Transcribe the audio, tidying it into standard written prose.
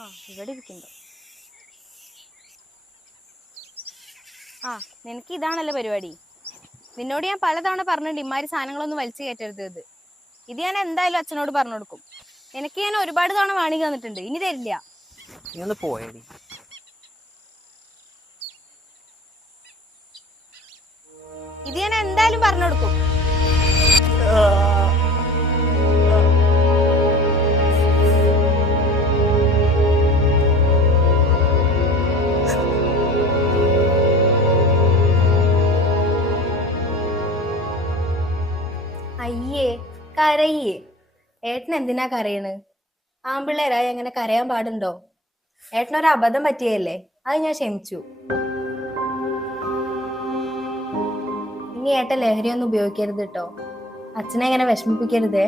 ആ ഇവിടെ ഇരിക്കുന്നുണ്ടോ? ആ നിനക്ക് ഇതാണല്ലോ പരിപാടി. നിന്നോട് ഞാൻ പലതവണ പറഞ്ഞിട്ടുണ്ട് ഇമാതിരി സാധനങ്ങളൊന്നും വലിച്ചു കയറ്റരുത്. ഇത് ഞാൻ എന്തായാലും അച്ഛനോട് പറഞ്ഞു കൊടുക്കും. നിനക്ക് ഞാൻ ഒരുപാട് തവണ വാണിംഗ് തന്നിട്ടുണ്ട്, ഇനി തരില്ല. നീ ഒന്ന് പോയേടി. ഇത് ഞാൻ എന്തായാലും പറഞ്ഞു കൊടുക്കും. അയ്യേ കരയേ. ഏട്ടൻ എന്തിനാ കരയണ്? ആമ്പിള്ളേരായി അങ്ങനെ കരയാൻ പാടുണ്ടോ? ഏട്ടനൊരു അബദ്ധം പറ്റിയല്ലേ, അത് ഞാൻ ക്ഷമിച്ചു. ഇനി ഏട്ടൻ ലഹരിയൊന്നും ഉപയോഗിക്കരുത് കേട്ടോ. അച്ഛനെ അങ്ങനെ വിഷമിപ്പിക്കരുതേ.